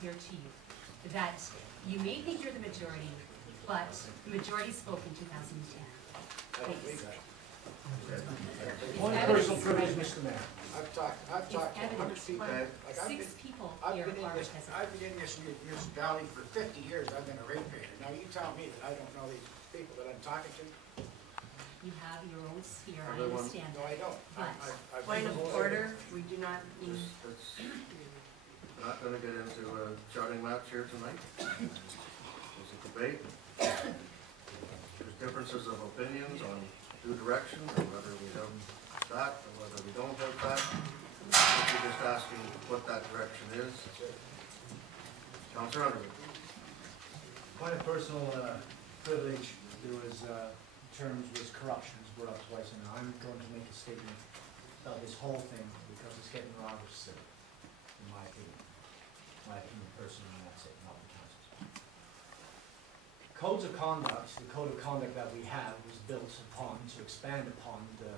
clear to you that you may think you're the majority, but the majority spoke in 2010. Please. One personal privilege, Mr. Mayor. I've talked to 100 people. Six people here are present. I've been in this valley for 50 years. I've been a ratepayer. Now you tell me that I don't know these people that I'm talking to. You have your own sphere, I understand. No, I don't. But point of order, we do not need. We're not going to get into a shouting match here tonight. There's a debate. There's differences of opinions on due direction, or whether we have that, or whether we don't have that. We're just asking what that direction is. Councillor Underwood. Point of personal privilege, there was terms was corruptions brought up twice, and I'm going to make a statement about this whole thing because it's getting rather silly, in my opinion. My opinion personally, and that's it, not the council's. Codes of conduct, the code of conduct that we have was built upon, to expand upon the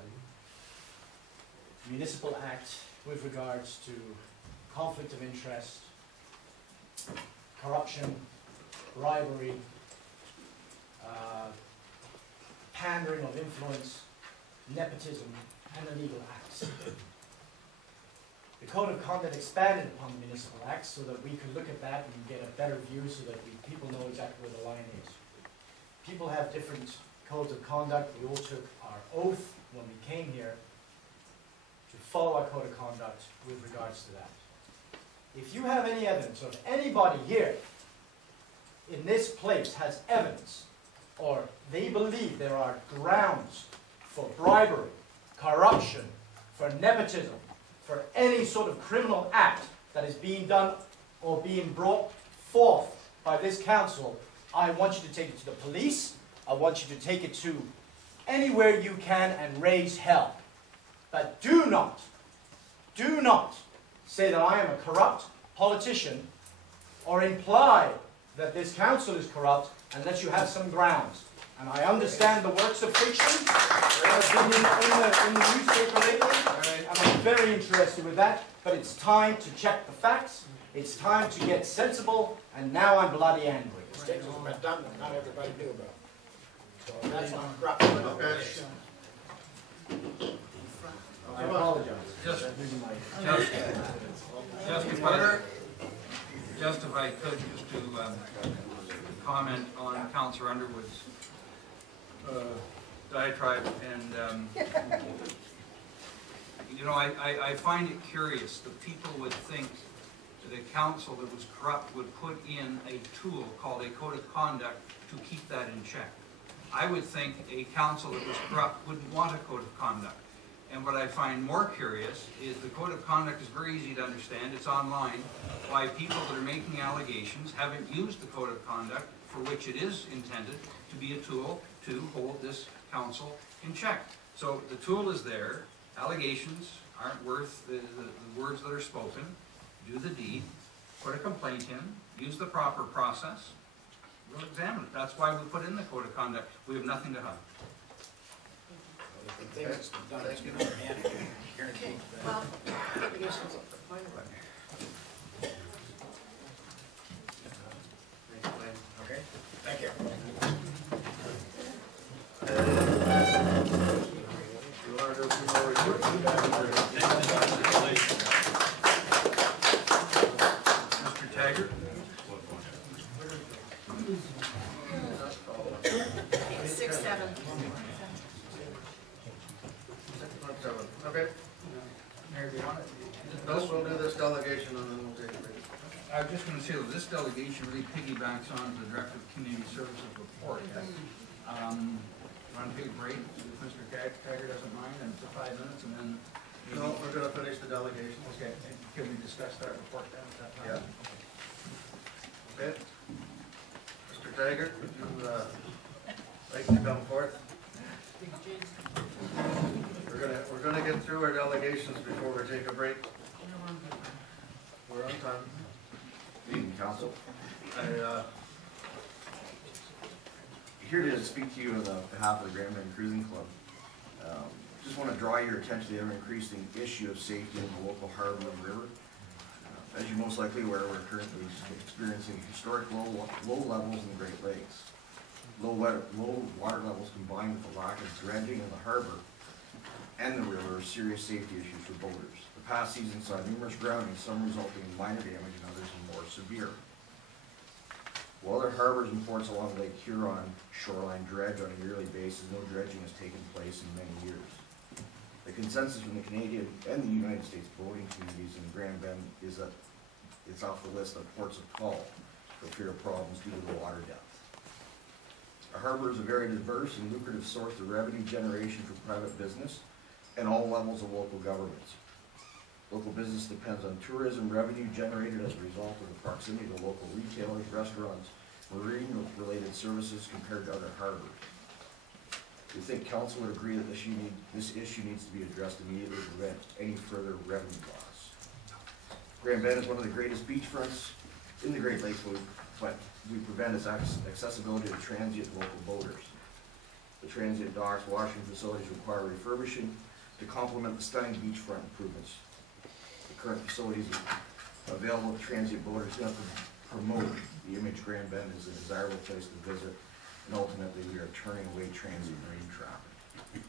Municipal Act with regards to conflict of interest, corruption, bribery, pandering of influence, nepotism, and illegal acts. The Code of Conduct expanded upon the Municipal Act so that we could look at that and get a better view so that people know exactly where the line is. People have different codes of conduct. We all took our oath when we came here to follow our Code of Conduct with regards to that. If you have any evidence, or if anybody here in this place has evidence, or they believe there are grounds for bribery, corruption, for nepotism, for any sort of criminal act that is being done or being brought forth by this council, I want you to take it to the police. I want you to take it to anywhere you can and raise hell. But do not say that I am a corrupt politician or imply that this council is corrupt unless you have some grounds. And I understand the works of fiction that have been in the newspaper lately, and I'm very interested with that, but it's time to check the facts, it's time to get sensible, and now I'm bloody angry. Mistakes have been done that not everybody knew about. So that's not corrupt. Okay. I apologize. Just if I could, just to comment on Councillor Underwood's diatribe, and you know, I find it curious that people would think that a council that was corrupt would put in a tool called a code of conduct to keep that in check. I would think a council that was corrupt wouldn't want a code of conduct. And what I find more curious is the code of conduct is very easy to understand. It's online. Why people that are making allegations haven't used the code of conduct, for which it is intended to be a tool to hold this council in check. So the tool is there. Allegations aren't worth the words that are spoken. Do the deed. Put a complaint in. Use the proper process. We'll examine it. That's why we put in the code of conduct. We have nothing to hide. Well, Okay, thank you. You want to do a few more reports? Mr. Taggart? 6-7. Okay. Mayor, do you want it? We'll do this delegation and then we'll take a break. I was just going to say that this delegation really piggybacks on the Director of Community Services report. Want to take a break if Mr. Taggart doesn't mind, and for 5 minutes, and then maybe... No, we're going to finish the delegation. Okay, can we discuss that report then at that time? Yeah. Okay. Mr. Taggart, would you like to come forth? We're gonna get through our delegations before we take a break. We're on time. Good evening, Council. I Here to speak to you on behalf of the Grand Bend Cruising Club. Just want to draw your attention to the ever-increasing issue of safety in the local harbor and river. As you most likely aware, we're currently experiencing historic low levels in the Great Lakes. Low water levels combined with the lack of dredging in the harbor and the river are serious safety issues for boaters. The past season saw numerous drownings, some resulting in minor damage and others in more severe. While other harbors and ports along Lake Huron shoreline dredge on a yearly basis, no dredging has taken place in many years. The consensus from the Canadian and the United States boating communities in Grand Bend is that it's off the list of ports of call for fear of problems due to the water depth. Our harbor is a very diverse and lucrative source of revenue generation for private business and all levels of local governments. Local business depends on tourism revenue generated as a result of the proximity to local retailers, restaurants, marine-related services compared to other harbors. We think council would agree that this issue needs to be addressed immediately to prevent any further revenue loss. Grand Bend is one of the greatest beachfronts in the Great Lakes, but we prevent its accessibility to transient local boaters. The transient docks, washing facilities require refurbishing to complement the stunning beachfront improvements. The current facilities available to transient boaters do not promote the image Grand Bend is a desirable place to visit, and ultimately we are turning away transient marine traffic.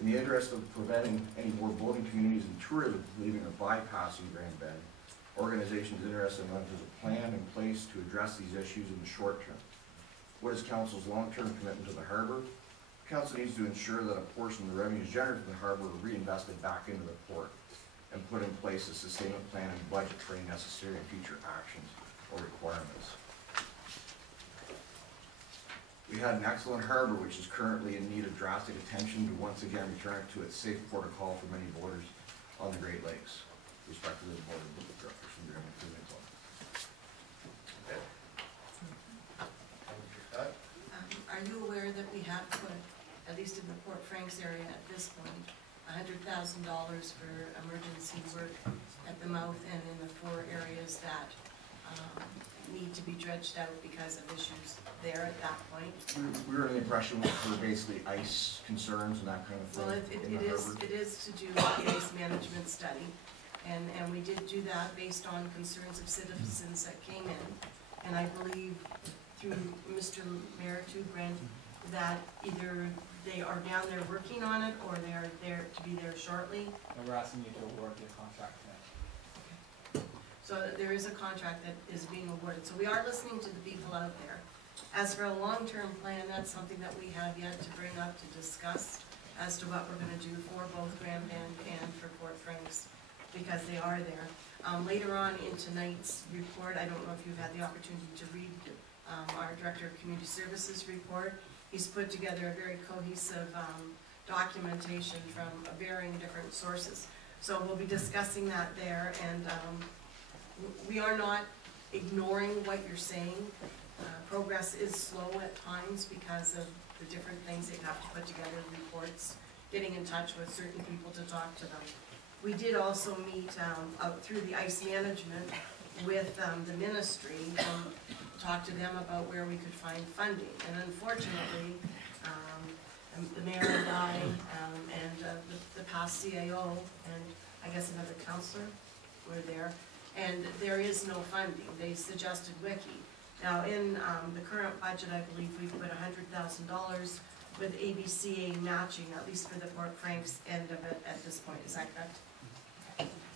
In the interest of preventing any more boating communities and tourism leaving or bypassing Grand Bend, organizations interested in there's a plan in place to address these issues in the short term. What is council's long-term commitment to the harbor? Council needs to ensure that a portion of the revenues generated from the harbor are reinvested back into the port and put in place a sustainment plan and budget for any necessary and future actions or requirements. We had an excellent harbor which is currently in need of drastic attention to once again return it to its safe port of call for many boaters on the Great Lakes. Respectively, the board of directors from Grand Bend Club. Are you aware that we have put, at least in the Port Franks area at this point, $100,000 for emergency work at the mouth and in the 4 areas that need to be dredged out because of issues there at that point? We were under the impression for basically ice concerns and that kind of thing. Well, it is to do with the ice management study, and we did do that based on concerns of citizens that came in, and I believe through Mr. Mayor too, Brent, that either they are down there working on it or they are there to be there shortly. And we're asking you to award the contract tonight. So there is a contract that is being awarded. So we are listening to the people out there. As for a long-term plan, that's something that we have yet to bring up to discuss as to what we're going to do for both Grand Bend and for Port Franks, because they are there. Later on in tonight's report, I don't know if you've had the opportunity to read our Director of Community Services report. He's put together a very cohesive documentation from varying different sources. So we'll be discussing that there, and we are not ignoring what you're saying. Progress is slow at times because of the different things that you have to put together, reports, getting in touch with certain people to talk to them. We did also meet out through the ice management with the ministry and talk to them about where we could find funding. And unfortunately, the mayor and I and the past CAO and I guess another councillor were there, and there is no funding. They suggested Wiki. Now in the current budget, I believe we put $100,000 with ABCA matching, at least for the Port Franks end of it at this point. Is that correct?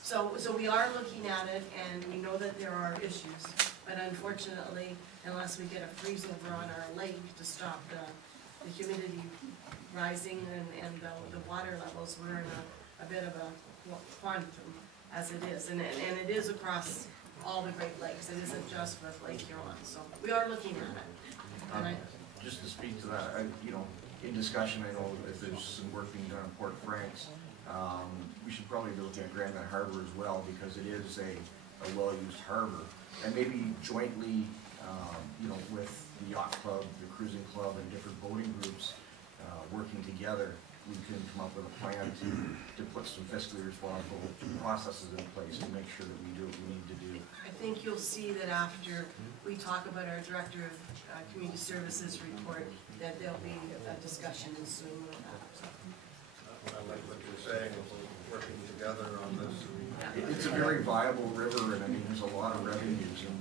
So we are looking at it, and we know that there are issues, but unfortunately, unless we get a freeze over on our lake to stop the humidity rising and the water levels, we're in a bit of a quantum as it is, and it is across all the Great Lakes. It isn't just with Lake Huron, so we are looking at it. And just to speak to that, in discussion, I know if there's some work being done in Port Franks, we should probably be looking at Grand Bend Harbor as well, because it is a well-used harbor, and maybe jointly, with the yacht club, the cruising club, and different boating groups working together, we can come up with a plan to put some fiscally responsible processes in place to make sure that we do what we need to do. I think you'll see that after we talk about our Director of Community Services report, that there'll be a discussion soon with that. I like what you're saying. working together on this. It's a very viable river, and I mean, there's a lot of revenues, and